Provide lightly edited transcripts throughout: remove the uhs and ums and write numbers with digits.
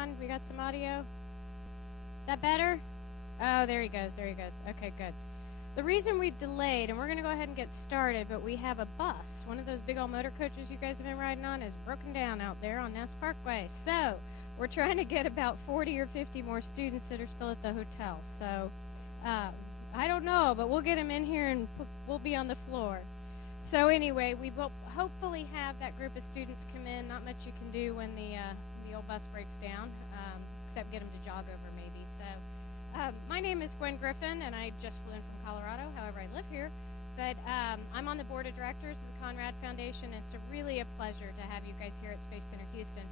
on? We got some audio? Is that better? Oh, there he goes. There he goes. Okay, good. The reason we've delayed, and we're going to go ahead and get started, but we have a bus. One of those big old motor coaches you guys have been riding on is broken down out there on Ness Parkway. So we're trying to get about 40 or 50 more students that are still at the hotel. So I don't know, but we'll get them in here and we'll be on the floor. So anyway, we will hopefully have that group of students come in. Not much you can do when the old bus breaks down, except get them to jog over maybe. So my name is Gwen Griffin, and I just flew in from Colorado. However, I live here. But I'm on the board of directors of the Conrad Foundation. It's really a pleasure to have you guys here at Space Center Houston.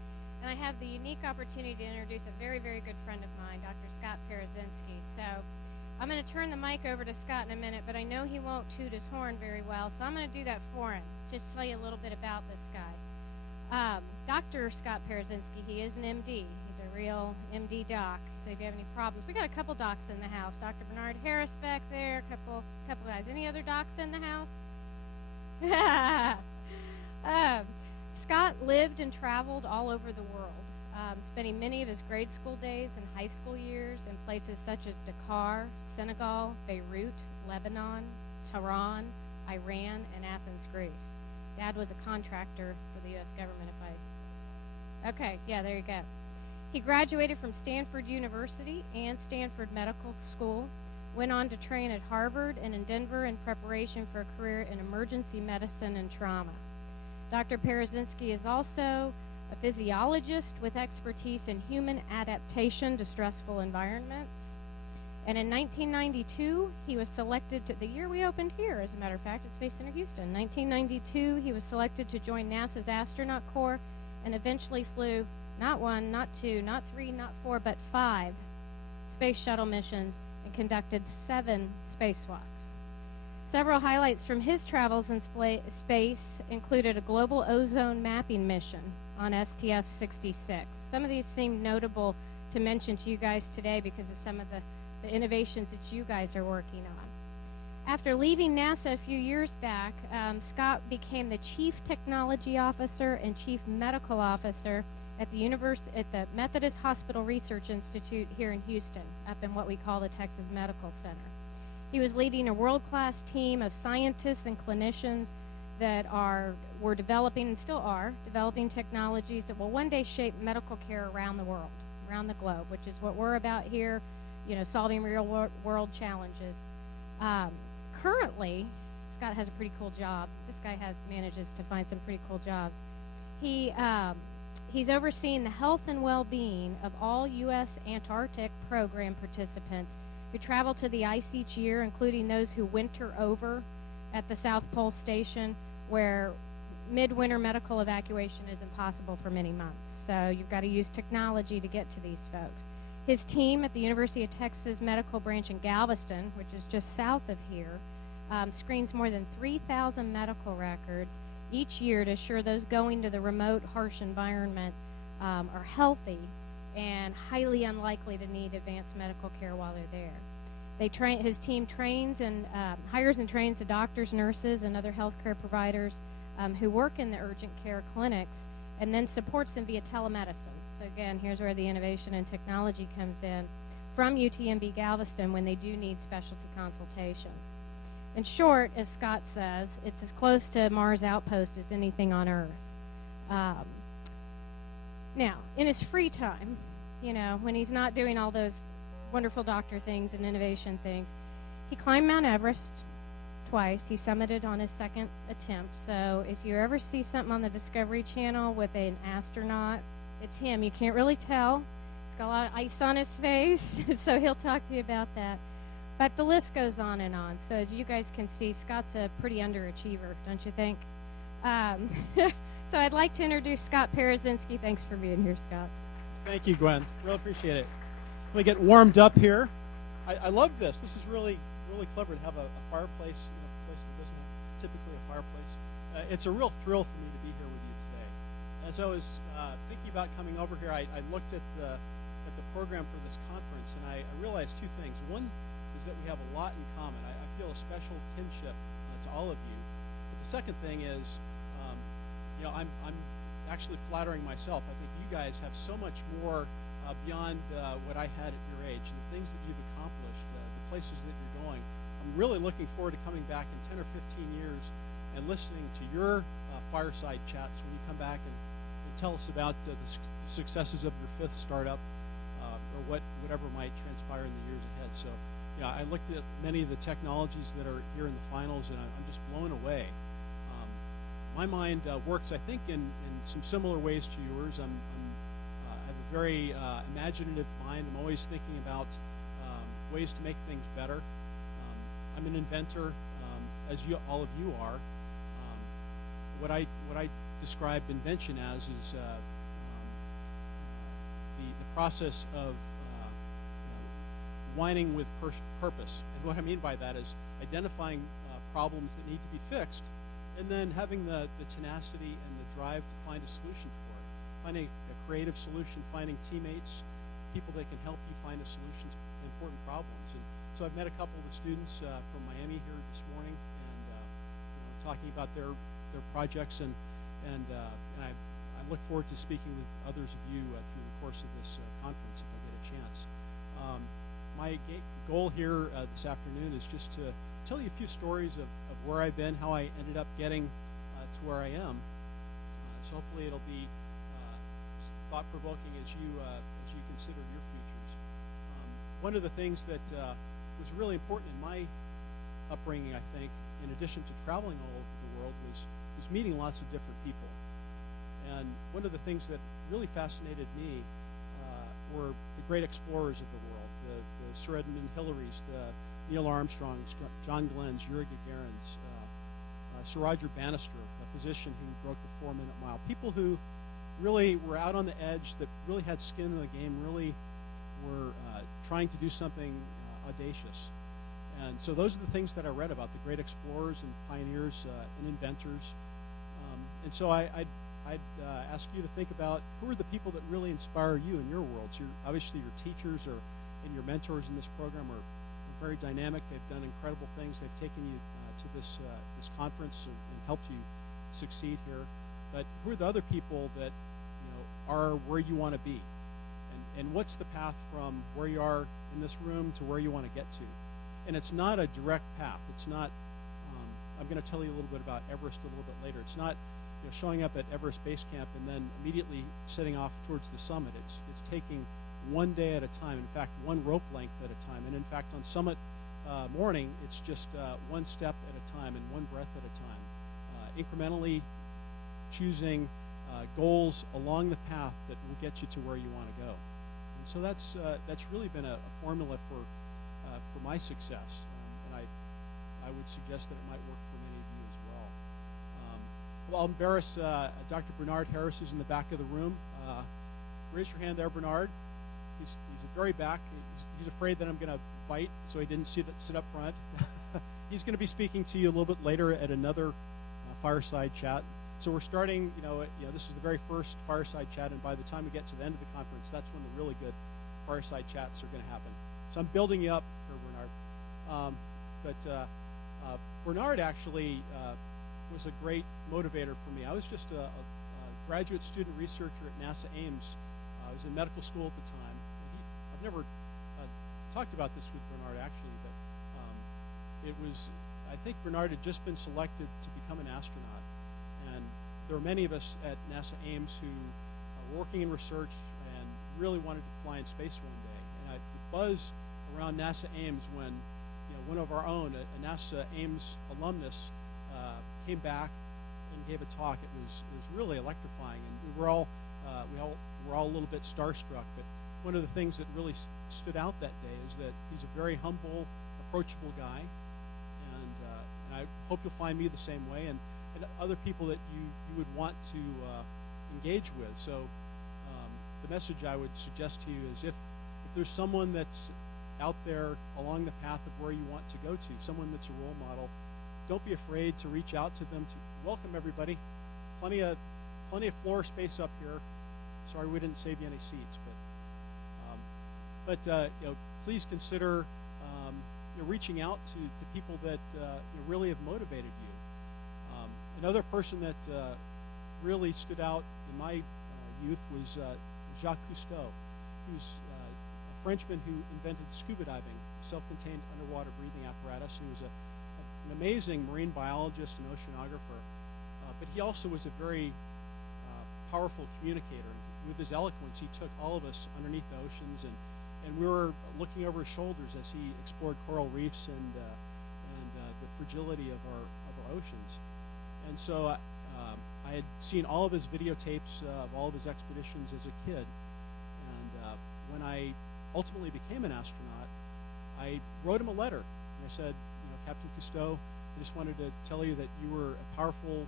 And I have the unique opportunity to introduce a very, very good friend of mine, Dr. Scott Parazynski. So I'm going to turn the mic over to Scott in a minute, but I know he won't toot his horn very well, so I'm going to do that for him. Just tell you a little bit about this guy. Dr. Scott Parazynski, he is an MD. He's a real MD doc. So if you have any problems, we got a couple docs in the house. Dr. Bernard Harris back there, a couple guys. Any other docs in the house? Scott lived and traveled all over the world, spending many of his grade school days and high school years in places such as Dakar, Senegal, Beirut, Lebanon, Tehran, Iran, and Athens, Greece. Dad was a contractor for the U.S. government, Okay, yeah, there you go. He graduated from Stanford University and Stanford Medical School, went on to train at Harvard and in Denver in preparation for a career in emergency medicine and trauma. Dr. Parazynski is also a physiologist with expertise in human adaptation to stressful environments. And in 1992, he was selected to, the year we opened here, as a matter of fact, at Space Center Houston. 1992, he was selected to join NASA's Astronaut Corps and eventually flew not 1, not 2, not 3, not 4, but 5 Space Shuttle missions and conducted 7 spacewalks. Several highlights from his travels in space included a global ozone mapping mission on STS-66. Some of these seem notable to mention to you guys today because of some of the innovations that you guys are working on. After leaving NASA a few years back, Scott became the Chief Technology Officer and Chief Medical Officer at the Methodist Hospital Research Institute here in Houston, up in what we call the Texas Medical Center. He was leading a world-class team of scientists and clinicians that were developing, and still are, developing technologies that will one day shape medical care around the world, around the globe, which is what we're about here, solving real-world challenges. Currently, Scott has a pretty cool job. This guy manages to find some pretty cool jobs. He's overseeing the health and well-being of all U.S. Antarctic program participants who travel to the ice each year, including those who winter over at the South Pole Station, where midwinter medical evacuation is impossible for many months. So you've got to use technology to get to these folks. His team at the University of Texas Medical Branch in Galveston, which is just south of here, screens more than 3,000 medical records each year to assure those going to the remote, harsh environment are healthy and highly unlikely to need advanced medical care while they're there. His team trains and hires and trains the doctors, nurses, and other healthcare providers who work in the urgent care clinics, and then supports them via telemedicine. So again, here's where the innovation and technology comes in from UTMB Galveston when they do need specialty consultations. In short, as Scott says, it's as close to Mars outpost as anything on Earth. Now, in his free time, when he's not doing all those wonderful doctor things and innovation things, he climbed Mount Everest twice. He summited on his second attempt. So if you ever see something on the Discovery Channel with an astronaut, it's him. You can't really tell. He's got a lot of ice on his face, so he'll talk to you about that. But the list goes on and on. So as you guys can see, Scott's a pretty underachiever, don't you think? So I'd like to introduce Scott Parazynski. Thanks for being here, Scott. Thank you, Gwen. Really appreciate it. Let me get warmed up here. I love this. This is really, really clever to have a fireplace in a place that doesn't have typically a fireplace. It's a real thrill for me to be here with you today. As I was thinking about coming over here, I looked at the program for this conference, and I realized two things. One is that we have a lot in common. I feel a special kinship to all of you. But the second thing is, I'm actually flattering myself. I think you guys have so much more beyond what I had at your age, the things that you've accomplished, the places that you're going. I'm really looking forward to coming back in 10 or 15 years and listening to your fireside chats when you come back and tell us about the successes of your fifth startup or whatever might transpire in the years ahead. So, I looked at many of the technologies that are here in the finals, and I'm just blown away. My mind works, I think, in some similar ways to yours. I have a very imaginative mind. I'm always thinking about ways to make things better. I'm an inventor, as all of you are. What I describe invention as is the process of whining with purpose. And what I mean by that is identifying problems that need to be fixed, and then having the tenacity and the drive to find a solution for it. Finding a creative solution, finding teammates, people that can help you find a solution to important problems. And so I've met a couple of the students from Miami here this morning, and talking about their projects, and I look forward to speaking with others of you through the course of this conference if I get a chance. My goal here this afternoon is just to tell you a few stories of where I've been, how I ended up getting to where I am. So hopefully it'll be thought-provoking as you consider your futures. One of the things that was really important in my upbringing, I think, in addition to traveling all over the world, was meeting lots of different people. And one of the things that really fascinated me were the great explorers of the world, the Sir Edmund Hillarys, the Neil Armstrongs, John Glenn's, Yuri Gagarin's, Sir Roger Bannister, a physician who broke the 4-minute mile. People who really were out on the edge, that really had skin in the game, really were trying to do something audacious. And so those are the things that I read about, the great explorers and pioneers and inventors. And so I'd ask you to think about who are the people that really inspire you in your worlds. Obviously, your teachers and your mentors in this program are very dynamic. They've done incredible things. They've taken you to this conference and helped you succeed here. But who are the other people that are where you want to be? And what's the path from where you are in this room to where you want to get to? And it's not a direct path. It's not, I'm going to tell you a little bit about Everest a little bit later. It's not showing up at Everest Base Camp and then immediately setting off towards the summit. It's taking one day at a time. In fact, one rope length at a time. And in fact, on summit morning, it's just one step at a time and one breath at a time. Incrementally choosing goals along the path that will get you to where you want to go. And so that's really been a formula for my success, and I would suggest that it might work for many of you as well. Well, I'll embarrass Dr. Bernard Harris, who's in the back of the room. Raise your hand there, Bernard. He's at the very back. He's afraid that I'm going to bite, so he didn't sit up front. He's going to be speaking to you a little bit later at another fireside chat. So we're starting, this is the very first fireside chat, and by the time we get to the end of the conference, that's when the really good fireside chats are going to happen. So I'm building you up here, Bernard. Bernard actually was a great motivator for me. I was just a graduate student researcher at NASA Ames. I was in medical school at the time. I've never talked about this with Bernard, actually, but I think Bernard had just been selected to become an astronaut. And there were many of us at NASA Ames who were working in research and really wanted to fly in space one day. And the buzz around NASA Ames when one of our own, a NASA Ames alumnus, came back and gave a talk. It was really electrifying, and we were all a little bit starstruck. But one of the things that really stood out that day is that he's a very humble, approachable guy, and I hope you'll find me the same way, and other people that you would want to engage with. So the message I would suggest to you is if there's someone that's out there along the path of where you want to go to, someone that's a role model, don't be afraid to reach out to them. To welcome everybody. Plenty of floor space up here. Sorry we didn't save you any seats, but please consider reaching out to people that really have motivated you. Another person that really stood out in my youth was Jacques Cousteau. who's a Frenchman who invented scuba diving, self-contained underwater breathing apparatus. He was an amazing marine biologist and oceanographer, but he also was a very powerful communicator. With his eloquence, he took all of us underneath the oceans, and we were looking over his shoulders as he explored coral reefs and the fragility of our oceans. And so I had seen all of his videotapes of all of his expeditions as a kid, and when I ultimately became an astronaut, I wrote him a letter, and I said, Captain Cousteau, I just wanted to tell you that you were a powerful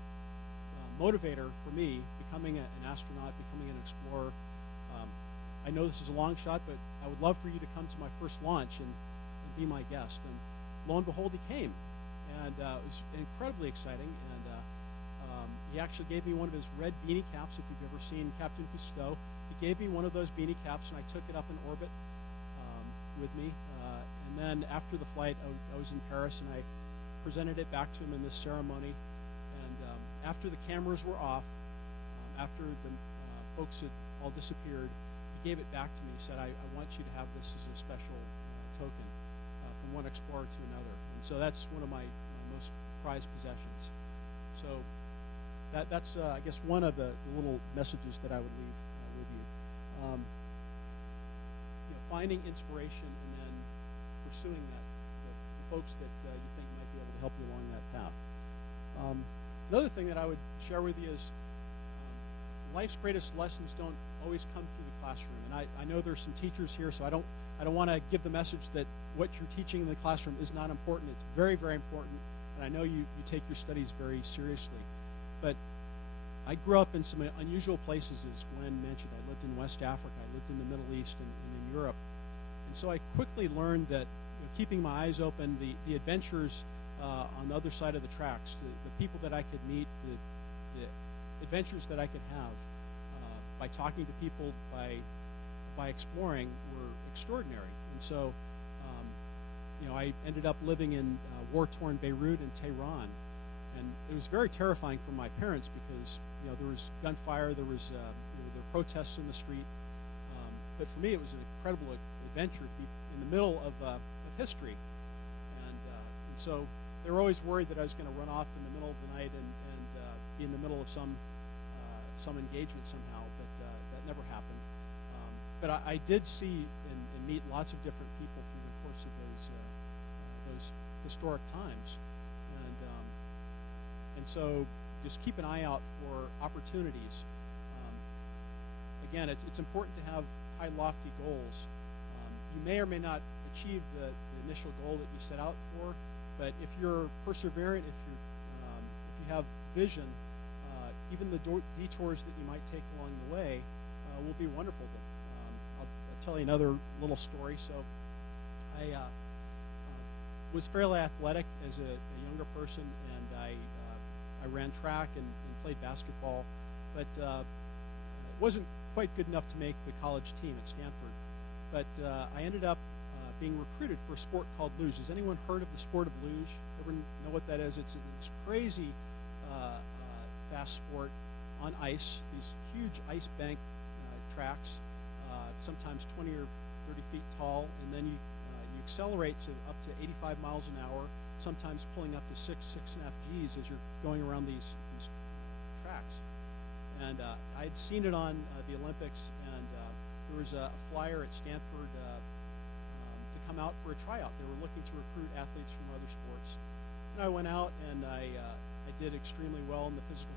motivator for me, becoming an astronaut, becoming an explorer. I know this is a long shot, but I would love for you to come to my first launch and be my guest. And lo and behold, he came, and it was incredibly exciting. And he actually gave me one of his red beanie caps. If you've ever seen Captain Cousteau, he gave me one of those beanie caps, and I took it up in orbit with me. And then after the flight, I was in Paris, and I presented it back to him in this ceremony. And after the cameras were off, after the folks had all disappeared, he gave it back to me. He said, I want you to have this as a special token from one explorer to another. And so that's one of my most prized possessions. So that's I guess, one of the little messages that I would leave with you. Finding inspiration and then pursuing that, the folks that you think might be able to help you along that path. Another thing that I would share with you is life's greatest lessons don't always come through the classroom. And I know there's some teachers here, so I don't want to give the message that what you're teaching in the classroom is not important. It's very, very important, and I know you take your studies very seriously. But I grew up in some unusual places, as Glenn mentioned. I lived in West Africa, I lived in the Middle East and in Europe. And so I quickly learned that keeping my eyes open, the adventures on the other side of the tracks, the people that I could meet, the adventures that I could have by talking to people, by exploring, were extraordinary. And so, I ended up living in war-torn Beirut and Tehran, and it was very terrifying for my parents because there was gunfire, there was there were protests in the street, but for me it was an incredible adventure to be in the middle of history, and so they were always worried that I was going to run off in the middle of the night and be in the middle of some engagement somehow, but that never happened. But I did see and meet lots of different people through the course of those historic times, and so just keep an eye out for opportunities. Again, it's important to have high, lofty goals. You may or may not achieve the initial goal that you set out for, but if you're perseverant, if you have vision, even the detours that you might take along the way will be wonderful. But I'll tell you another little story. So I was fairly athletic as a younger person, and I ran track and played basketball, but wasn't quite good enough to make the college team at Stanford. But I ended up being recruited for a sport called luge. Has anyone heard of the sport of luge? Ever know what that is? It's crazy fast sport on ice, these huge ice bank tracks, sometimes 20 or 30 feet tall, and then you accelerate to up to 85 miles an hour, sometimes pulling up to 6.5 Gs as you're going around these tracks. And I'd seen it on the Olympics, and there was a flyer at Stanford to come out for a tryout. They were looking to recruit athletes from other sports. And I went out, and I did extremely well in the physical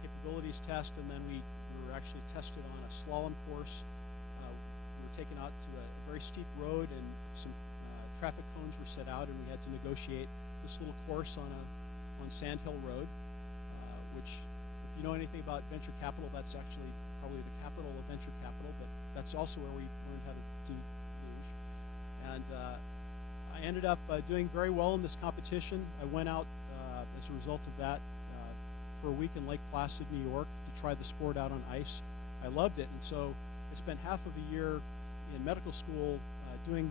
capabilities test, and then we were actually tested on a slalom course. We were taken out to a very steep road, and some traffic cones were set out, and we had to negotiate this little course on Sand Hill Road, which, if you know anything about venture capital, that's actually probably the capital of venture capital, but that's also where we learned how to do luge. And I ended up doing very well in this competition. I went out as a result of that for a week in Lake Placid, New York, to try the sport out on ice. I loved it, and so I spent half of a year in medical school doing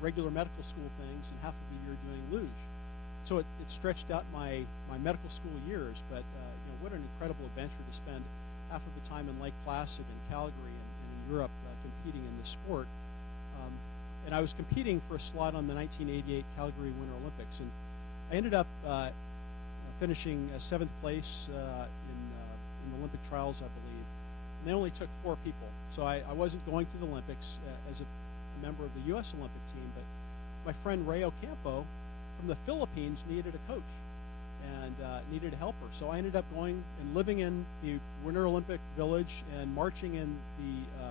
regular medical school things, and half of the year doing luge. So it stretched out my medical school years, but what an incredible adventure to spend half of the time in Lake Placid and Calgary and in Europe competing in this sport. And I was competing for a slot on the 1988 Calgary Winter Olympics, and I ended up finishing 7th place in the Olympic trials, I believe. And they only took 4 people, so I wasn't going to the Olympics as a member of the U.S. Olympic team, but my friend Ray Ocampo from the Philippines needed a coach and needed a helper. So I ended up going and living in the Winter Olympic Village and marching in the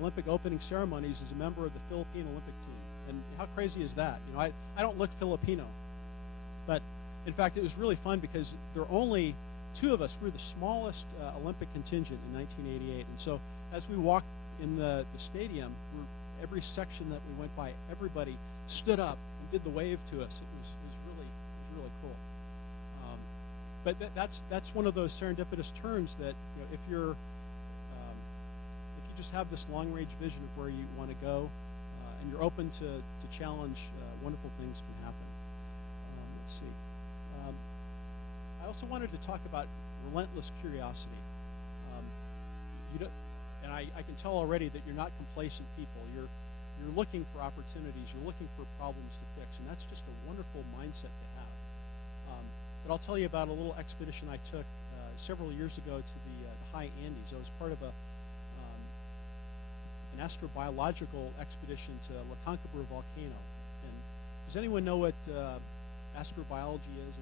Olympic opening ceremonies as a member of the Philippine Olympic team. And how crazy is that? You know, I don't look Filipino, but in fact it was really fun because there were only 2 of us. We were the smallest Olympic contingent in 1988, and so as we walked in the stadium, every section that we went by, everybody stood up and did the wave to us. It was really cool. But that's one of those serendipitous turns that, you know, if you just have this long-range vision of where you want to go, and you're open to challenge, wonderful things can happen. Let's see. I also wanted to talk about relentless curiosity. And I can tell already that you're not complacent people. You're looking for opportunities. You're looking for problems to fix, and that's just a wonderful mindset to have. But I'll tell you about a little expedition I took several years ago to the high Andes. I was part of an astrobiological expedition to La Concabra volcano. And does anyone know what astrobiology is?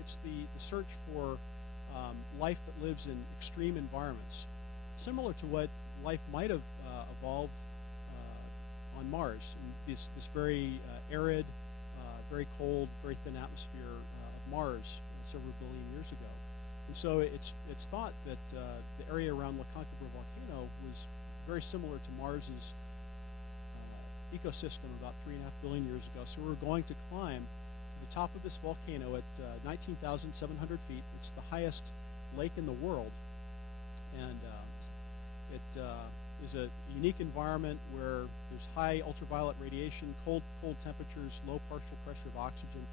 It's the search for life that lives in extreme environments, similar to what life might have evolved on Mars, in this very arid, very cold, very thin atmosphere of Mars several billion years ago. And so it's thought that the area around La Concabra volcano was very similar to Mars's ecosystem about 3.5 billion years ago. So we're going to climb to the top of this volcano at 19,700 feet. It's the highest lake in the world, and it is a unique environment where there's high ultraviolet radiation, cold temperatures, low partial pressure of oxygen.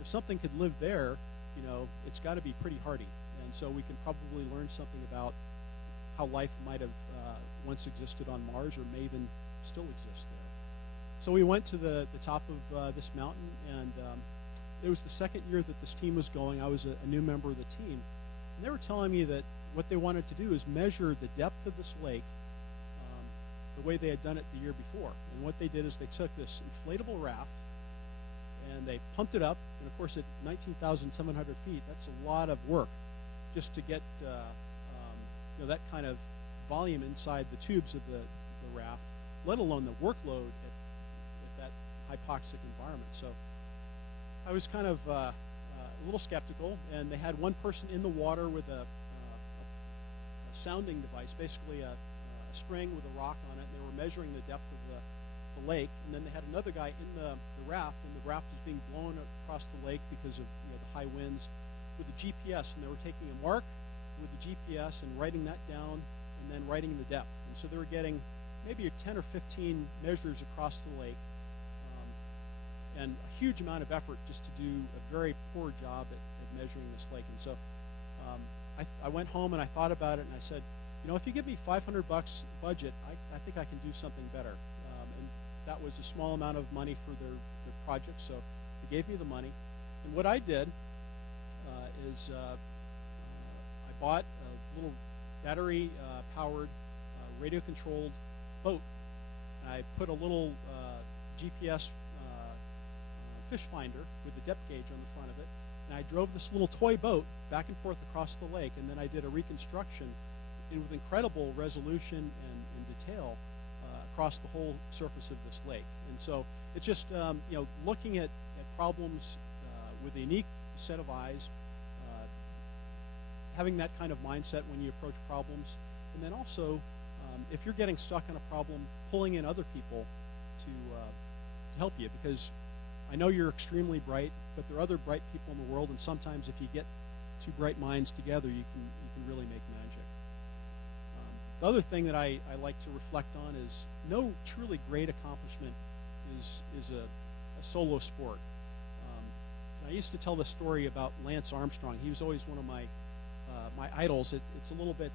If something could live there, you know, it's got to be pretty hardy. And so we can probably learn something about how life might have once existed on Mars, or may even still exist there. So we went to the top of this mountain, and it was the second year that this team was going. I was a new member of the team, and they were telling me that what they wanted to do is measure the depth of this lake the way they had done it the year before. And what they did is they took this inflatable raft and they pumped it up, and of course at 19,700 feet, that's a lot of work just to get you know, that kind of volume inside the tubes of the raft, let alone the workload at that hypoxic environment. So I was kind of a little skeptical, and they had one person in the water with a sounding device, basically a string with a rock on it, and they were measuring the depth of the lake. And then they had another guy in the raft, and the raft was being blown across the lake because of, you know, the high winds, with a GPS, and they were taking a mark with the GPS and writing that down, and then writing the depth. And so they were getting maybe 10 or 15 measures across the lake, and a huge amount of effort just to do a very poor job at measuring this lake. And so I went home and I thought about it, and I said, you know, if you give me $500 budget, I think I can do something better. And that was a small amount of money for their project, so they gave me the money. And what I did is I bought a little battery-powered, radio-controlled boat. And I put a little GPS fish finder with the depth gauge on the front of it, and I drove this little toy boat back and forth across the lake, and then I did a reconstruction with incredible resolution and detail across the whole surface of this lake. And so it's just you know, looking at problems with a unique set of eyes, having that kind of mindset when you approach problems, and then also if you're getting stuck on a problem, pulling in other people to help you, because I know you're extremely bright, but there are other bright people in the world, and sometimes if you get two bright minds together, you can really make magic. The other thing that I like to reflect on is no truly great accomplishment is a solo sport. I used to tell the story about Lance Armstrong. He was always one of my idols. It's a little bit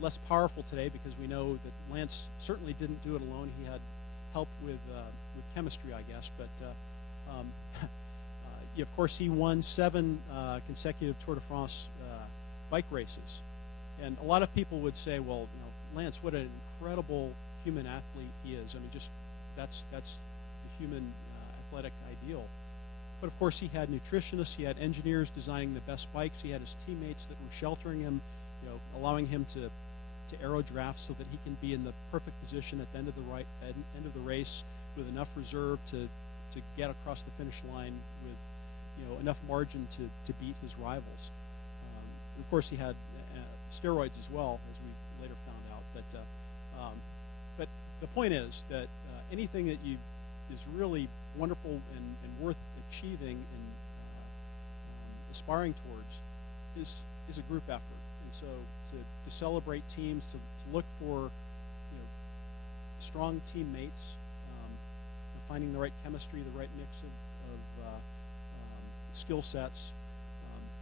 less powerful today because we know that Lance certainly didn't do it alone. He had help with chemistry, I guess. But of course, he won 7 consecutive Tour de France bike races. And a lot of people would say, well, Lance, what an incredible human athlete he is. I mean, just that's the human athletic ideal. But of course, he had nutritionists, he had engineers designing the best bikes, he had his teammates that were sheltering him, allowing him to aero draft so that he can be in the perfect position at the end of the race with enough reserve to get across the finish line with enough margin to beat his rivals. And of course, he had steroids as well, as we later found out. But the point is that anything that is really wonderful and worth achieving and aspiring towards is a group effort. And so to celebrate teams, to look for strong teammates, finding the right chemistry, the right mix of skill sets.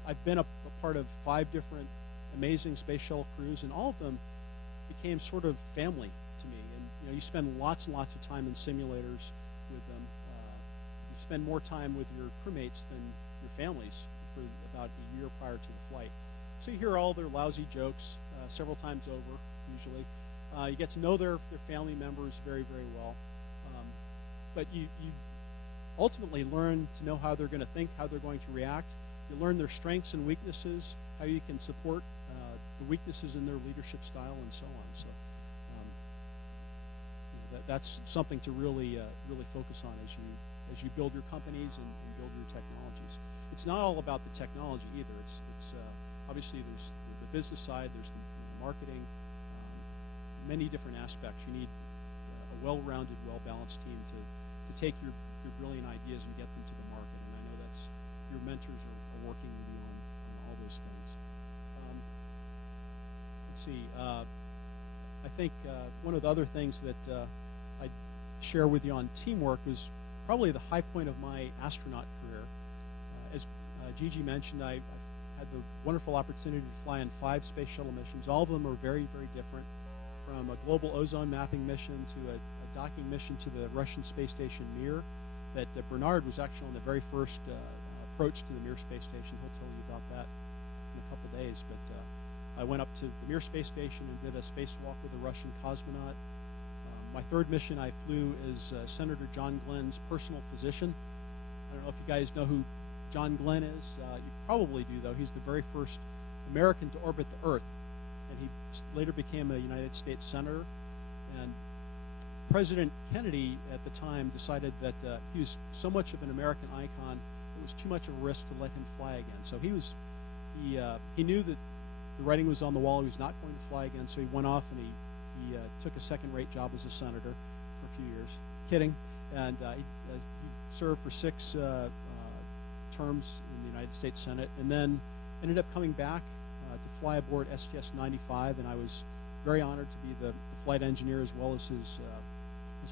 I've been a part of 5 different amazing space shuttle crews, and all of them became sort of family to me. And you spend lots and lots of time in simulators with them. You spend more time with your crewmates than your families for about a year prior to the flight. So you hear all their lousy jokes several times over, usually. You get to know their family members very, very well. But you ultimately learn to know how they're going to think, how they're going to react. You learn their strengths and weaknesses, how you can support the weaknesses in their leadership style, and so on. So that's something to really focus on as you build your companies and build your technologies. It's not all about the technology either. It's obviously there's the business side, there's the marketing, many different aspects. You need a well-rounded, well-balanced team to take your brilliant ideas and get them to the market. And I know that's your mentors are working with you on all those things. Let's see. I think one of the other things that I'd share with you on teamwork was probably the high point of my astronaut career. As Gigi mentioned, I've had the wonderful opportunity to fly on 5 space shuttle missions. All of them are very, very different, from a global ozone mapping mission to a docking mission to the Russian space station Mir. That Bernard was actually on the very first approach to the Mir space station. He'll tell you about that in a couple of days. But I went up to the Mir space station and did a spacewalk with a Russian cosmonaut. My 3rd mission I flew as Senator John Glenn's personal physician. I don't know if you guys know who John Glenn is. You probably do, though. He's the very first American to orbit the Earth. And he later became a United States Senator. And President Kennedy at the time decided that he was so much of an American icon, it was too much of a risk to let him fly again. So he knew that the writing was on the wall. He was not going to fly again, so he went off and he took a second-rate job as a senator for a few years. Kidding. And he served for 6 terms in the United States Senate, and then ended up coming back to fly aboard STS-95, and I was very honored to be the flight engineer as well as his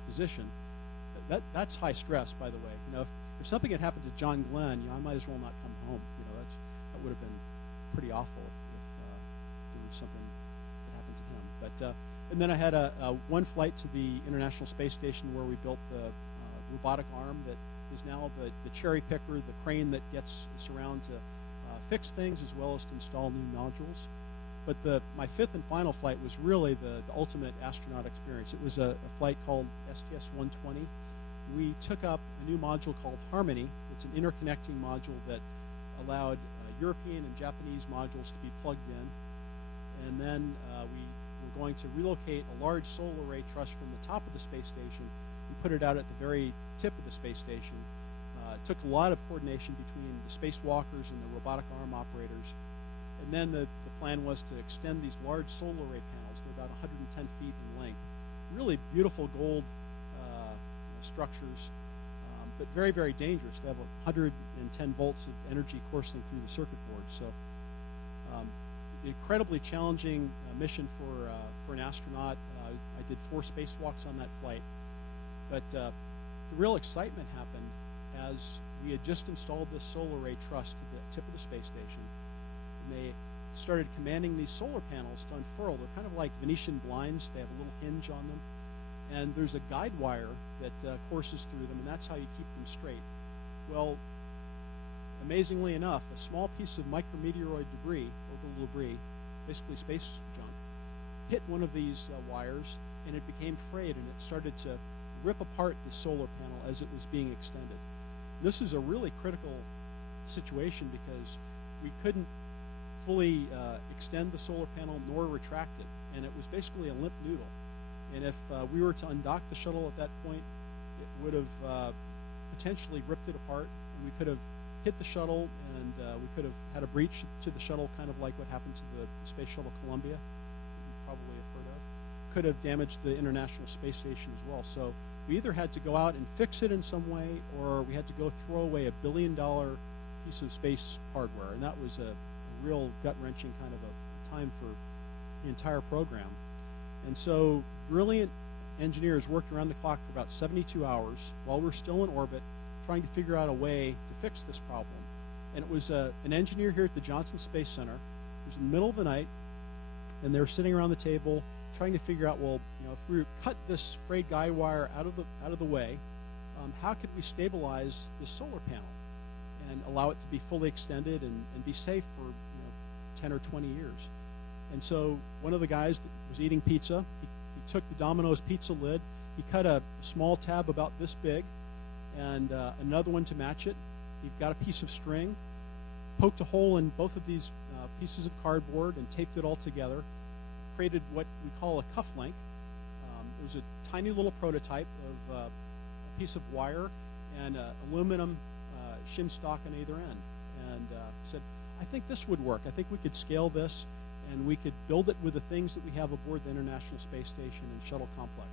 position. That's high stress, by the way. If something had happened to John Glenn, I might as well not come home. That would have been pretty awful if there was something that happened to him. But and then I had one flight to the International Space Station where we built the robotic arm that is now the cherry picker, the crane that gets us around to fix things as well as to install new modules. But my 5th and final flight was really the ultimate astronaut experience. It was a flight called STS-120. We took up a new module called Harmony. It's an interconnecting module that allowed European and Japanese modules to be plugged in. And then we were going to relocate a large solar array truss from the top of the space station and put it out at the very tip of the space station. It took a lot of coordination between the spacewalkers and the robotic arm operators. And then the plan was to extend these large solar array panels. They're about 110 feet in length. Really beautiful gold structures, but very, very dangerous. They have 110 volts of energy coursing through the circuit board. So incredibly challenging mission for an astronaut. I did 4 spacewalks on that flight. But the real excitement happened as we had just installed this solar array truss to the tip of the space station. And they started commanding these solar panels to unfurl. They're kind of like Venetian blinds. They have a little hinge on them. And there's a guide wire that courses through them, and that's how you keep them straight. Well, amazingly enough, a small piece of micrometeoroid debris, orbital debris, basically space junk, hit one of these wires, and it became frayed, and it started to rip apart the solar panel as it was being extended. This is a really critical situation because we couldn't fully extend the solar panel nor retract it, and it was basically a limp noodle. And if we were to undock the shuttle at that point, it would have potentially ripped it apart, and we could have hit the shuttle, and we could have had a breach to the shuttle, kind of like what happened to the Space Shuttle Columbia, that you probably have heard of. Could have damaged the International Space Station as well. So we either had to go out and fix it in some way, or we had to go throw away $1 billion piece of space hardware, and that was a real gut-wrenching kind of a time for the entire program. And so brilliant engineers worked around the clock for about 72 hours while we're still in orbit, trying to figure out a way to fix this problem. And it was an engineer here at the Johnson Space Center. It was in the middle of the night, and they were sitting around the table trying to figure out, well, you know, if we cut this frayed guide wire out of the way, how could we stabilize this solar panel and allow it to be fully extended and be safe for 10 or 20 years? And so one of the guys that was eating pizza, he took the Domino's pizza lid, he cut a small tab about this big, and another one to match it. He got a piece of string, poked a hole in both of these pieces of cardboard, and taped it all together. Created what we call a cuff link. It was a tiny little prototype of a piece of wire and aluminum shim stock on either end. And said, I think this would work. I think we could scale this, and we could build it with the things that we have aboard the International Space Station and Shuttle Complex.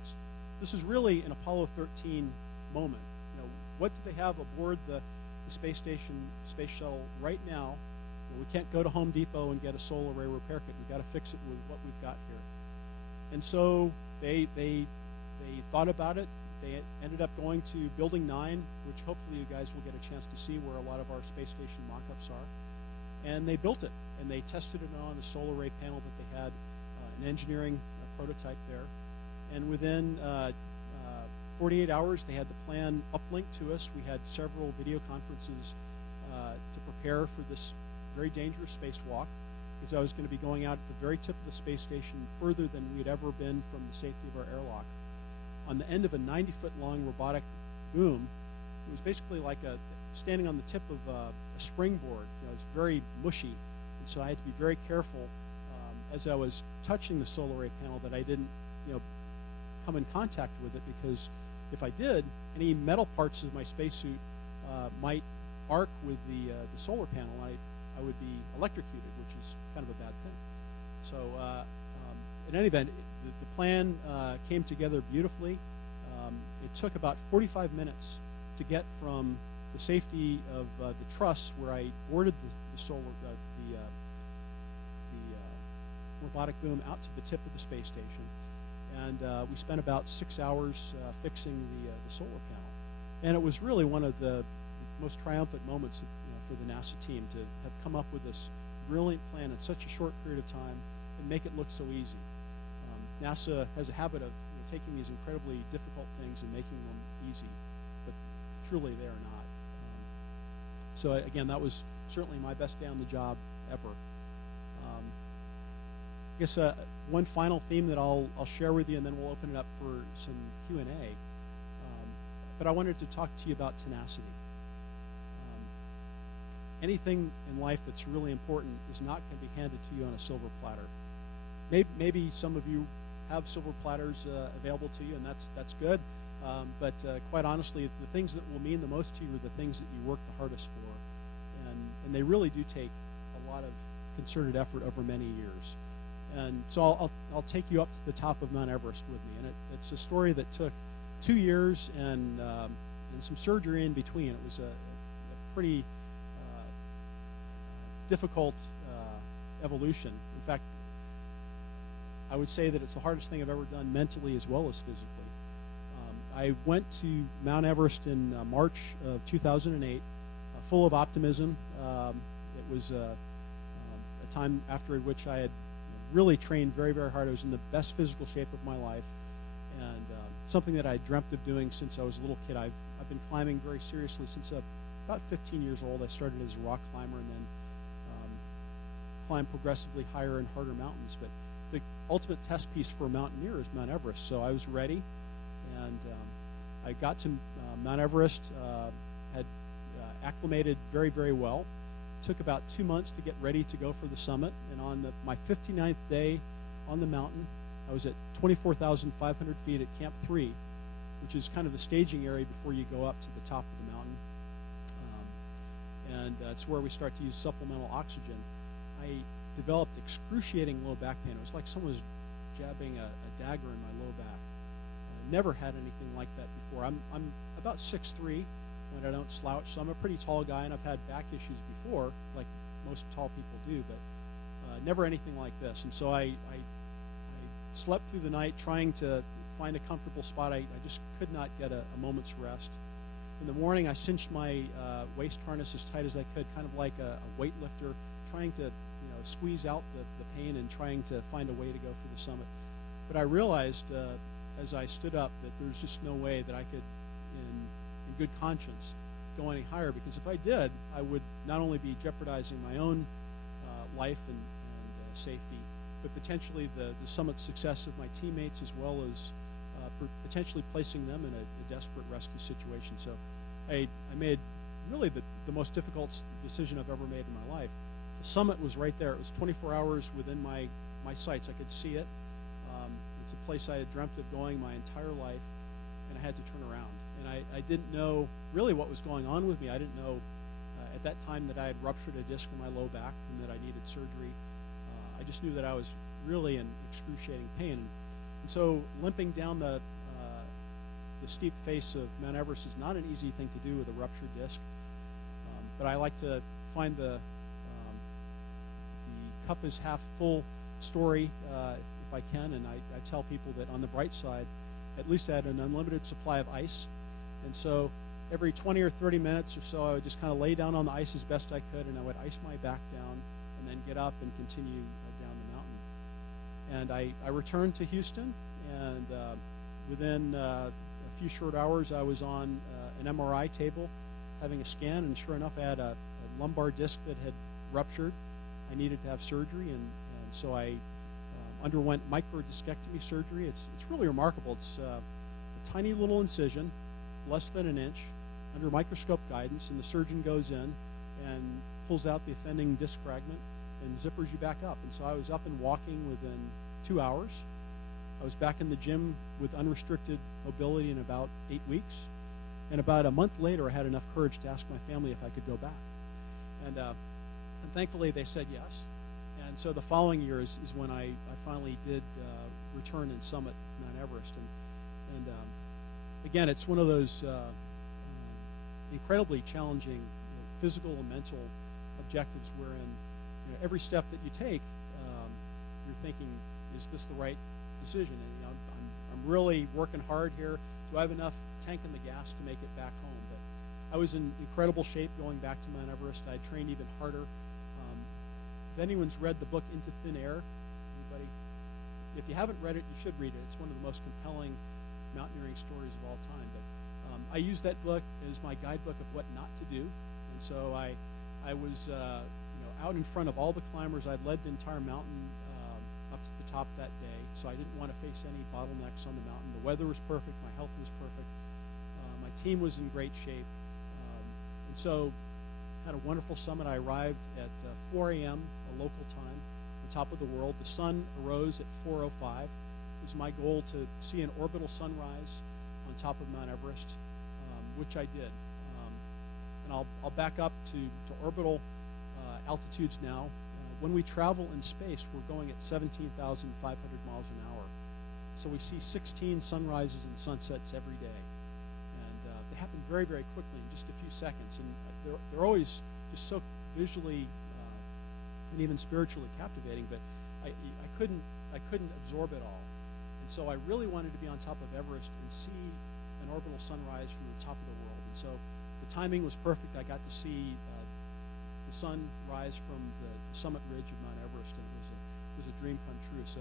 This is really an Apollo 13 moment. What do they have aboard the space station, space shuttle right now? We can't go to Home Depot and get a solar array repair kit. We've got to fix it with what we've got here. And so they thought about it. They ended up going to Building 9, which hopefully you guys will get a chance to see where a lot of our space station mock-ups are. And they built it, and they tested it on a solar array panel that they had, an engineering prototype there. And within 48 hours, they had the plan uplinked to us. We had several video conferences to prepare for this very dangerous spacewalk, because I was going to be going out at the very tip of the space station, further than we'd ever been from the safety of our airlock, on the end of a 90-foot-long robotic boom. It was basically like standing on the tip of a springboard. It was very mushy, and so I had to be very careful as I was touching the solar array panel that I didn't, come in contact with it, because if I did, any metal parts of my spacesuit might arc with the solar panel. I would be electrocuted, which is kind of a bad thing. So in any event, the plan came together beautifully. It took about 45 minutes to get from the safety of the truss where I boarded the robotic boom out to the tip of the space station. And we spent about 6 hours fixing the solar panel. And it was really one of the most triumphant moments for the NASA team to have come up with this brilliant plan in such a short period of time and make it look so easy. NASA has a habit of taking these incredibly difficult things and making them easy, but truly they are not. So again, that was certainly my best day on the job ever. I guess one final theme that I'll share with you, and then we'll open it up for some Q&A. But I wanted to talk to you about tenacity. Anything in life that's really important is not going to be handed to you on a silver platter. Maybe some of you have silver platters available to you, and that's good. But quite honestly, the things that will mean the most to you are the things that you work the hardest for, and they really do take a lot of concerted effort over many years. And so I'll take you up to the top of Mount Everest with me, and it's a story that took 2 years and some surgery in between. It was a pretty difficult evolution. In fact, I would say that it's the hardest thing I've ever done mentally as well as physically. I went to Mount Everest in March of 2008, full of optimism. It was a a time after which I had really trained very, very hard. I was in the best physical shape of my life, and something that I had dreamt of doing since I was a little kid. I've been climbing very seriously since about 15 years old. I started as a rock climber and then climbed progressively higher and harder mountains. But the ultimate test piece for a mountaineer is Mount Everest. So I was ready, and I got to Mount Everest, had acclimated very, very well. Took about 2 months to get ready to go for the summit, and on my 59th day on the mountain, I was at 24,500 feet at Camp 3, which is kind of the staging area before you go up to the top of the mountain. It's where we start to use supplemental oxygen. I developed excruciating low back pain. It was like someone was jabbing a dagger in my low back. Never had anything like that before. I'm about 6'3", when I don't slouch, so I'm a pretty tall guy, and I've had back issues before, like most tall people do, but never anything like this. And so I slept through the night trying to find a comfortable spot. I just could not get a moment's rest. In the morning, I cinched my waist harness as tight as I could, kind of like a weightlifter, trying to squeeze out the pain and trying to find a way to go for the summit. But I realized as I stood up that there's just no way that I could, in good conscience, go any higher, because if I did, I would not only be jeopardizing my own life and safety, but potentially the summit success of my teammates, as well as potentially placing them in a desperate rescue situation. So I made really the most difficult decision I've ever made in my life. The summit was right there. It was 24 hours within my sights. I could see it. It's a place I had dreamt of going my entire life, and I had to turn around. And I didn't know really what was going on with me. I didn't know at that time that I had ruptured a disc in my low back and that I needed surgery. I just knew that I was really in excruciating pain. And so limping down the steep face of Mount Everest is not an easy thing to do with a ruptured disc. But I like to find the cup is half full story if I can, and I tell people that on the bright side, at least I had an unlimited supply of ice. And so every 20 or 30 minutes or so, I would just kind of lay down on the ice as best I could, and I would ice my back down and then get up and continue down the mountain. And I returned to Houston, and within a few short hours, I was on an MRI table having a scan, and sure enough, I had a lumbar disc that had ruptured. I needed to have surgery, and so I underwent microdiscectomy surgery. It's really remarkable. It's a tiny little incision, less than an inch, under microscope guidance, and the surgeon goes in and pulls out the offending disc fragment and zippers you back up. And so I was up and walking within 2 hours. I was back in the gym with unrestricted mobility in about 8 weeks. And about a month later, I had enough courage to ask my family if I could go back. And thankfully, they said yes. And so the following year is when I finally did return and summit Mount Everest. And again, it's one of those incredibly challenging physical and mental objectives wherein every step that you take, you're thinking, is this the right decision? And I'm really working hard here. Do I have enough tank in the gas to make it back home? But I was in incredible shape going back to Mount Everest. I trained even harder. If anyone's read the book Into Thin Air, anybody? If you haven't read it, you should read it. It's one of the most compelling mountaineering stories of all time. But I used that book as my guidebook of what not to do. And so I was out in front of all the climbers. I'd led the entire mountain up to the top that day, so I didn't want to face any bottlenecks on the mountain. The weather was perfect. My health was perfect. My team was in great shape. And so had a wonderful summit. I arrived at 4 a.m. local time, on top of the world. The sun arose at 4:05. It was my goal to see an orbital sunrise on top of Mount Everest, which I did. And I'll back up to orbital altitudes now. When we travel in space, we're going at 17,500 miles an hour. So we see 16 sunrises and sunsets every day. And they happen very, very quickly in just a few seconds. And they're always just so visually and even spiritually captivating, but I couldn't absorb it all. And so I really wanted to be on top of Everest and see an orbital sunrise from the top of the world. And so the timing was perfect. I got to see the sun rise from the summit ridge of Mount was a dream come true. So,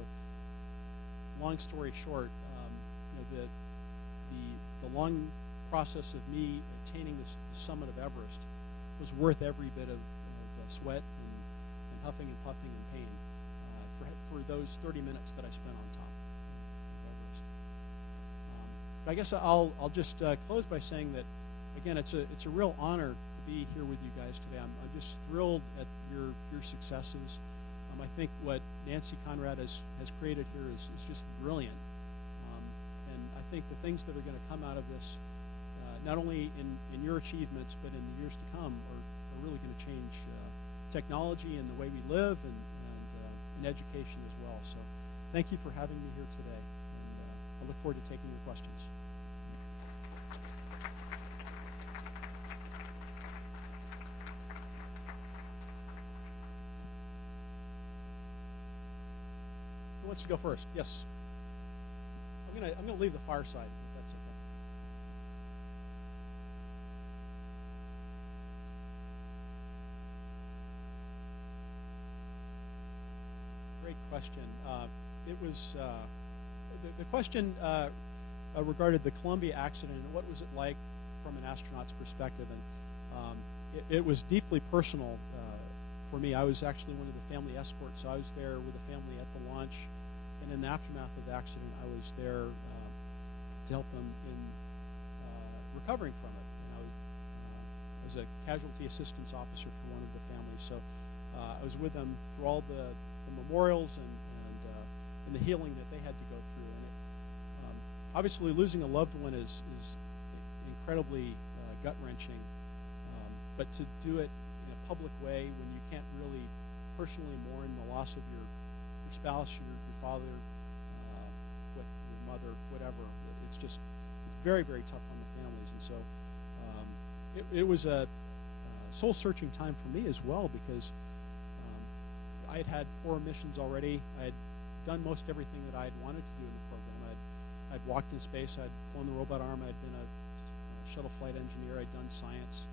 long story short, the long process of me attaining the summit of Everest was worth every bit of sweat and huffing and puffing and pain for those 30 minutes that I spent on top of Everest. But I guess I'll just close by saying that, again, it's a real honor to be here with you guys today. I'm just thrilled at your successes. I think what Nancy Conrad has created here is just brilliant. And I think the things that are going to come out of this, not only in your achievements, but in the years to come, are really going to change technology and the way we live and in education as well. So thank you for having me here today. And I look forward to taking your questions. Who wants to go first? Yes. I'm gonna leave the fireside, if that's okay. Great question. It was the question regarded the Columbia accident and what was it like from an astronaut's perspective, and it was deeply personal for me. I was actually one of the family escorts, so I was there with the family at the launch. And in the aftermath of the accident, I was there to help them in recovering from it. And I was a casualty assistance officer for one of the families, so I was with them through all the memorials and the healing that they had to go through. And obviously, losing a loved one is incredibly gut-wrenching. But to do it in a public way when you can't really personally mourn the loss of your spouse, your father, your mother, whatever. It's very, very tough on the families. And so it was a soul-searching time for me as well, because I had 4 missions already. I had done most everything that I had wanted to do in the program. I'd walked in space. I'd flown the robot arm. I'd been a shuttle flight engineer. I'd done science.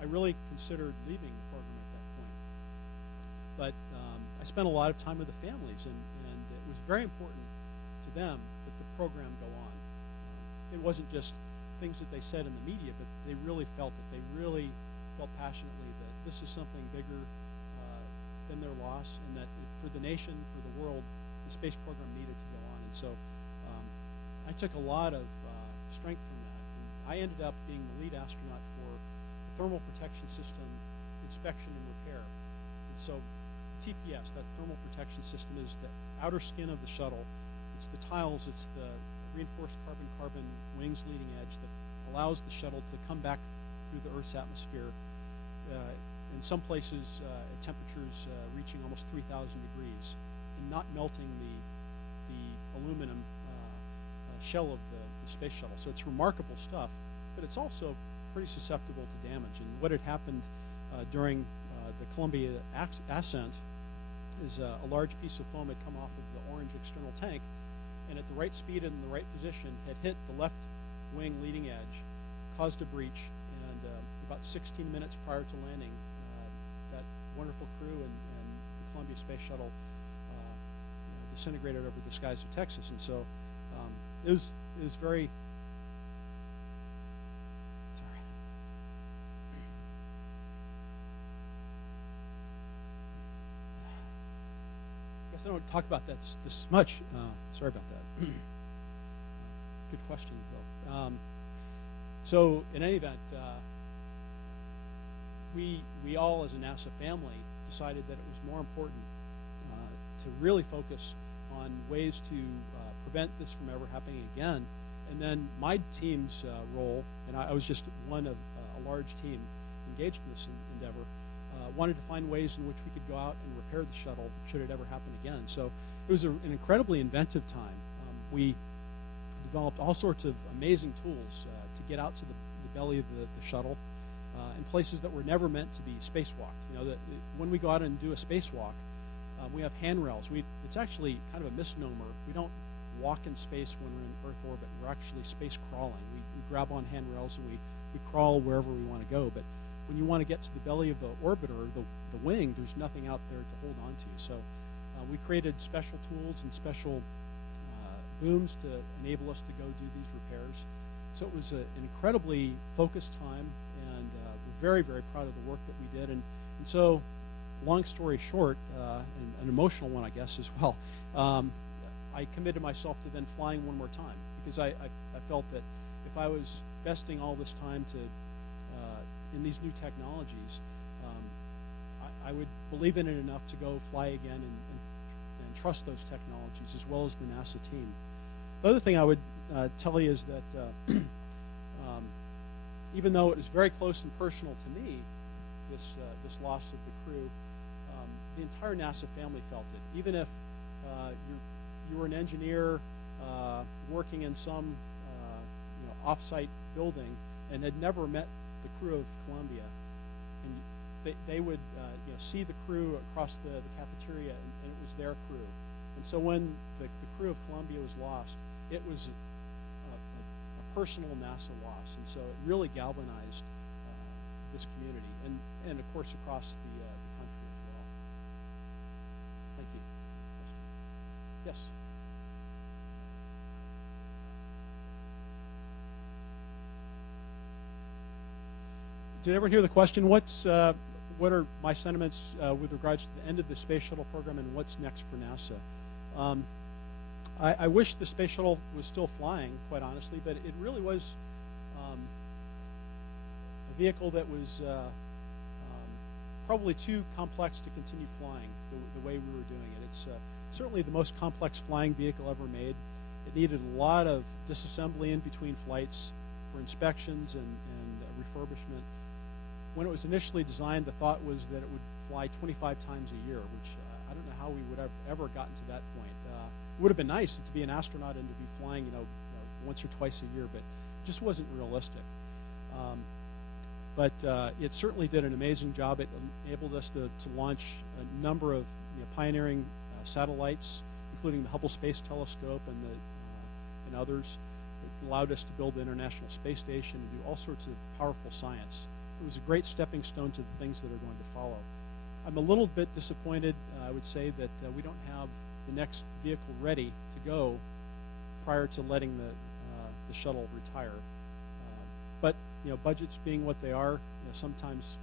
I really considered leaving the program at that point. But I spent a lot of time with the families, and it was very important to them that the program go on. It wasn't just things that they said in the media, but they really felt it. They really felt passionately that this is something bigger than their loss, and that for the nation, for the world, the space program needed to go on. And so I took a lot of strength from that. And I ended up being the lead astronaut for the thermal protection system inspection and repair. And so TPS, that thermal protection system, is the outer skin of the shuttle. It's the tiles, it's the reinforced carbon-carbon wings leading edge that allows the shuttle to come back through the Earth's atmosphere. In some places, at temperatures reaching almost 3,000 degrees, and not melting the aluminum shell of the space shuttle. So it's remarkable stuff, but it's also pretty susceptible to damage. And what had happened during the Columbia ascent is a large piece of foam had come off of the orange external tank, and at the right speed and in the right position had hit the left wing leading edge, caused a breach, and about 16 minutes prior to landing, that wonderful crew and the Columbia Space Shuttle disintegrated over the skies of Texas. And so it was very... Sorry. I guess I don't talk about that this much. Sorry about that. Good question, Bill. So in any event, we all as a NASA family decided that it was more important to really focus on ways to prevent this from ever happening again. And then my team's role, and I was just one of a large team engaged in this endeavor, wanted to find ways in which we could go out and repair the shuttle should it ever happen again. So it was an incredibly inventive time. We developed all sorts of amazing tools to get out to the belly of the shuttle in places that were never meant to be spacewalked. You know, when we go out and do a spacewalk, we have handrails. It's actually kind of a misnomer. We don't walk in space when we're in Earth orbit. We're actually space crawling. We grab on handrails and we crawl wherever we want to go. But when you want to get to the belly of the orbiter, the wing, there's nothing out there to hold on to. So We created special tools and special booms to enable us to go do these repairs. So it was an incredibly focused time, and we're very, very proud of the work that we did. And so, long story short, and an emotional one, I guess, as well, I committed myself to then flying one more time, because I felt that if I was investing all this time in these new technologies, I would believe in it enough to go fly again and trust those technologies, as well as the NASA team. The other thing I would tell you is that even though it was very close and personal to me, this loss of the crew, the entire NASA family felt it. Even if you were an engineer working in some off-site building and had never met the crew of Columbia, and they would see the crew across the cafeteria, and it was their crew. And so when the crew of Columbia was lost, it was a personal NASA loss, and so it really galvanized this community, and of course across the country as well. Thank you. Yes. Did everyone hear the question? What are my sentiments with regards to the end of the Space Shuttle program, and what's next for NASA? I wish the Space Shuttle was still flying, quite honestly, but it really was a vehicle that was probably too complex to continue flying the way we were doing it. It's certainly the most complex flying vehicle ever made. It needed a lot of disassembly in between flights for inspections and refurbishment. When it was initially designed, the thought was that it would fly 25 times a year, which I don't know how we would have ever gotten to that point. It would have been nice to be an astronaut and to be flying, once or twice a year, but it just wasn't realistic. But it certainly did an amazing job. It enabled us to launch a number of pioneering satellites, including the Hubble Space Telescope and others. It allowed us to build the International Space Station and do all sorts of powerful science. It was a great stepping stone to the things that are going to follow. I'm a little bit disappointed, I would say, that we don't have the next vehicle ready to go prior to letting the shuttle retire. But budgets being what they are, sometimes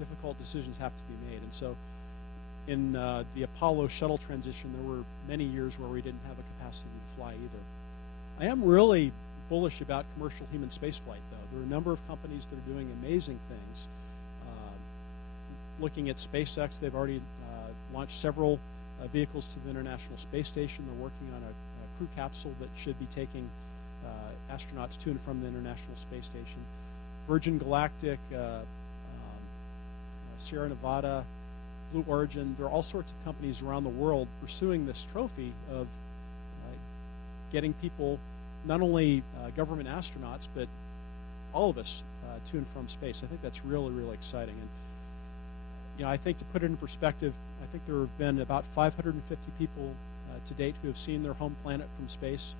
difficult decisions have to be made. And so in the Apollo shuttle transition, there were many years where we didn't have a capacity to fly either. I am really bullish about commercial human spaceflight, though. There are a number of companies that are doing amazing things. Looking at SpaceX, they've already launched several vehicles to the International Space Station. They're working on a crew capsule that should be taking astronauts to and from the International Space Station. Virgin Galactic, Sierra Nevada, Blue Origin, there are all sorts of companies around the world pursuing this trophy of getting people, not only government astronauts, but all of us to and from space. I think that's really, really exciting. And I think, to put it in perspective, I think there have been about 550 people to date who have seen their home planet from space.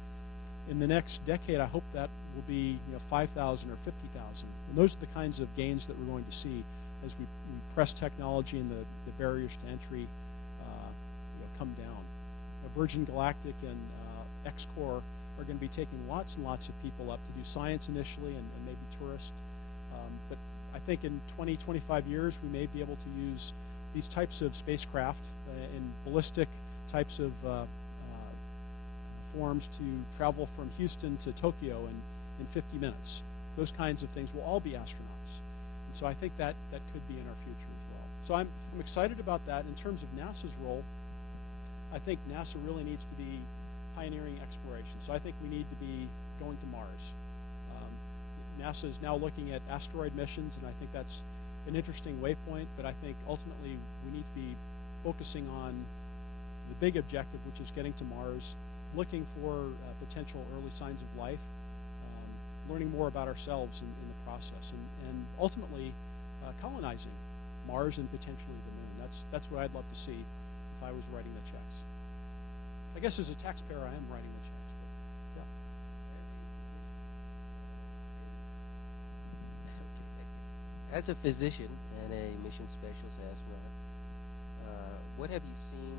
In the next decade, I hope that will be 5,000 or 50,000. And those are the kinds of gains that we're going to see as we press technology and the barriers to entry come down. Virgin Galactic and X-Corps are going to be taking lots and lots of people up to do science initially and maybe tourists. But I think in 20, 25 years, we may be able to use these types of spacecraft in ballistic types of forms to travel from Houston to Tokyo in 50 minutes. Those kinds of things will all be astronauts. And so I think that could be in our future as well. So I'm excited about that. In terms of NASA's role, I think NASA really needs to be pioneering exploration. So I think we need to be going to Mars. NASA is now looking at asteroid missions, and I think that's an interesting waypoint, but I think ultimately we need to be focusing on the big objective, which is getting to Mars, looking for potential early signs of life, learning more about ourselves in the process, and ultimately colonizing Mars and potentially the moon. That's what I'd love to see if I was writing the checks. I guess as a taxpayer, I am writing the checks. But, yeah. As a physician and a mission specialist astronaut, what have you seen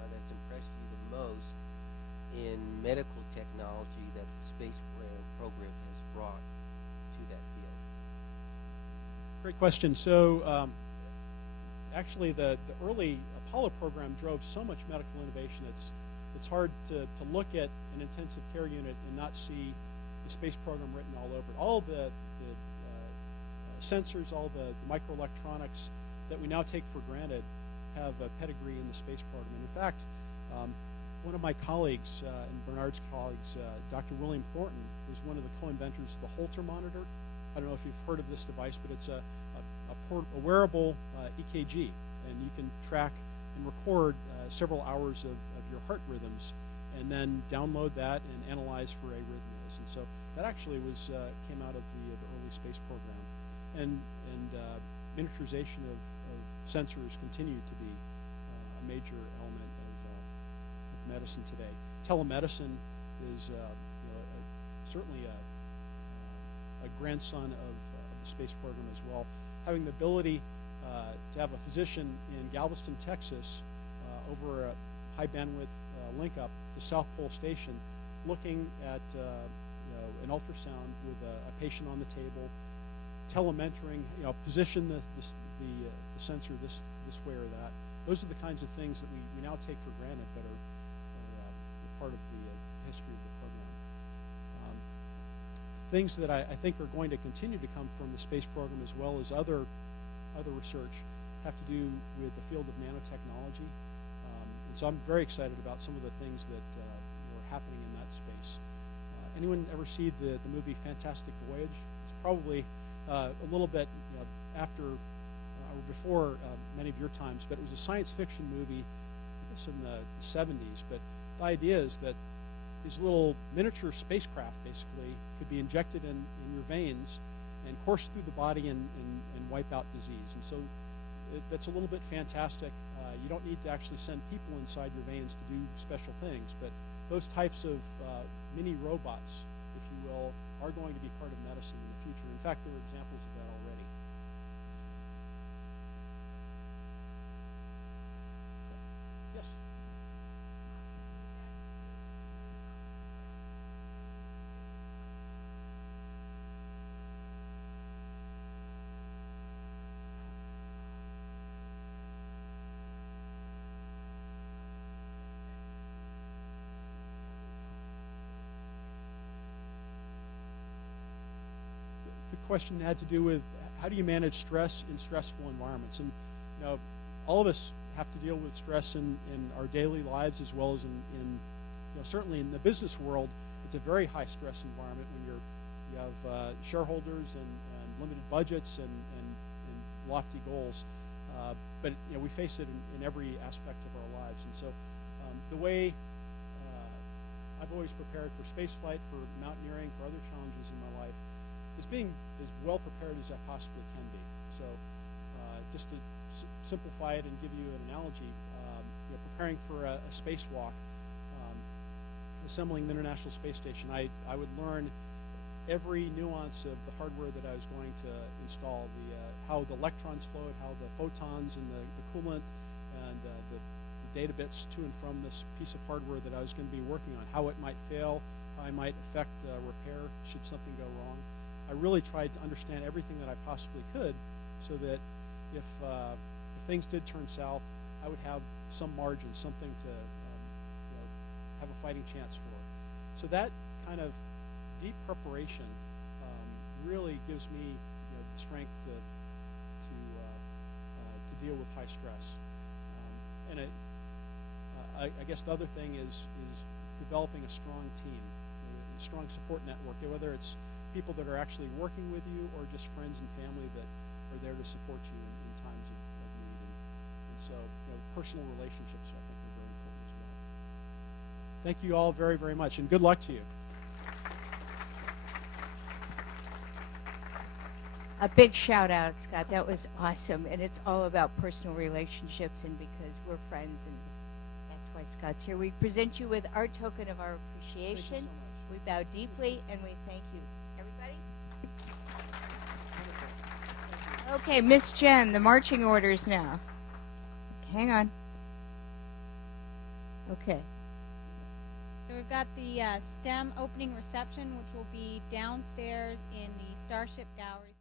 that's most in medical technology that the space program has brought to that field? Great question. So actually the early Apollo program drove so much medical innovation. It's hard to look at an intensive care unit and not see the space program written all over it. All the sensors, all the microelectronics that we now take for granted have a pedigree in the space program. And in fact, one of my colleagues, and Bernard's colleagues, Dr. William Thornton, was one of the co-inventors of the Holter monitor. I don't know if you've heard of this device, but it's a wearable EKG, and you can track and record several hours of your heart rhythms, and then download that and analyze for arrhythmias. And so that actually came out of the early space program. And miniaturization of sensors continue to be a major element of medicine today. Telemedicine is certainly a grandson of the space program as well. Having the ability to have a physician in Galveston, Texas, over a high bandwidth link up to South Pole Station, looking at an ultrasound with a patient on the table, telementoring, position the sensor this way or that. Those are the kinds of things that we now take for granted that are part of the history of the program. Things that I think are going to continue to come from the space program, as well as other research, have to do with the field of nanotechnology. And so I'm very excited about some of the things that are happening in that space. Anyone ever see the movie Fantastic Voyage? It's probably a little bit after or before many of your times, but it was a science fiction movie, I guess in the 70s. But the idea is that these little miniature spacecraft basically could be injected in your veins and course through the body and wipe out disease. And so that's a little bit fantastic. You don't need to actually send people inside your veins to do special things, but those types of mini robots, if you will, are going to be part of medicine in the future. In fact, there are examples of that already. Yes? Question had to do with how do you manage stress in stressful environments. And all of us have to deal with stress in our daily lives, as well as in certainly in the business world. It's a very high stress environment when you have shareholders and limited budgets and lofty goals. But we face it in every aspect of our lives. And so the way I've always prepared for spaceflight, for mountaineering, for other challenges in my life, is being as well prepared as I possibly can be. So just to simplify it and give you an analogy, preparing for a spacewalk, assembling the International Space Station, I would learn every nuance of the hardware that I was going to install, how the electrons flowed, how the photons and the coolant and the data bits to and from this piece of hardware that I was going to be working on, how it might fail, how I might affect repair should something go wrong. I really tried to understand everything that I possibly could, so that if things did turn south, I would have some margin, something to have a fighting chance for. So that kind of deep preparation really gives me the strength to deal with high stress. I guess the other thing is developing a strong team, a strong support network, whether it's people that are actually working with you or just friends and family that are there to support you in times of need. And so personal relationships, I think, are very important as well. Thank you all very, very much, and good luck to you. A big shout out, Scott. That was awesome. And it's all about personal relationships, and because we're friends, and that's why Scott's here. We present you with our token of our appreciation. Thank you so much. We bow deeply and we thank you. Everybody? Okay, Miss Jen, the marching orders now. Hang on. Okay. So we've got the STEM opening reception, which will be downstairs in the Starship Gallery.